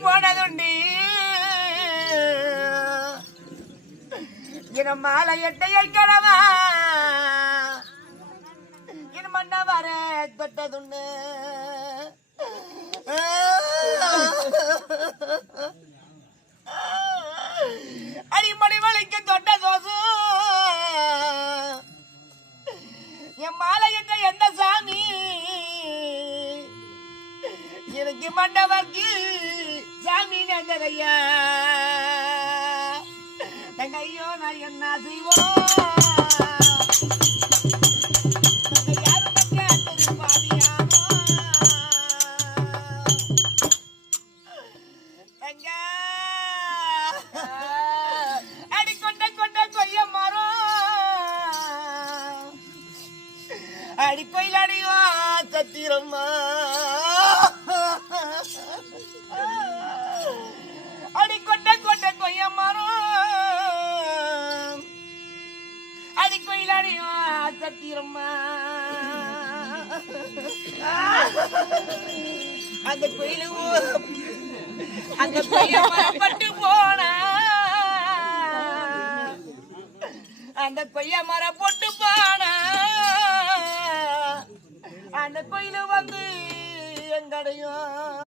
போனதுண்டி என மாலை எட்டையை கிழவா என் மண்ண வர தொட்டதுண்டு அடிமணி வலிக்கு தொட்ட தோசம் என் மாலை எட்ட எந்த சாமி எனக்கு மண்டபக்கு சாமி நந்தரையா தங்க ஐயோ நான் என்ன செய்வோம் அடிக்கோயிலடியோ சத்திரம்மா அடிக்கொண்ட கொண்ட கொய்ய மரம் அடிக்கோயிலடியோ சத்திரம்மா அந்த கோயிலு அந்த கொய்ய மரம் பட்டு போன அந்த கொய்ய மரம் போட்டு போன அந்த கோயில வந்து எங்கடையும்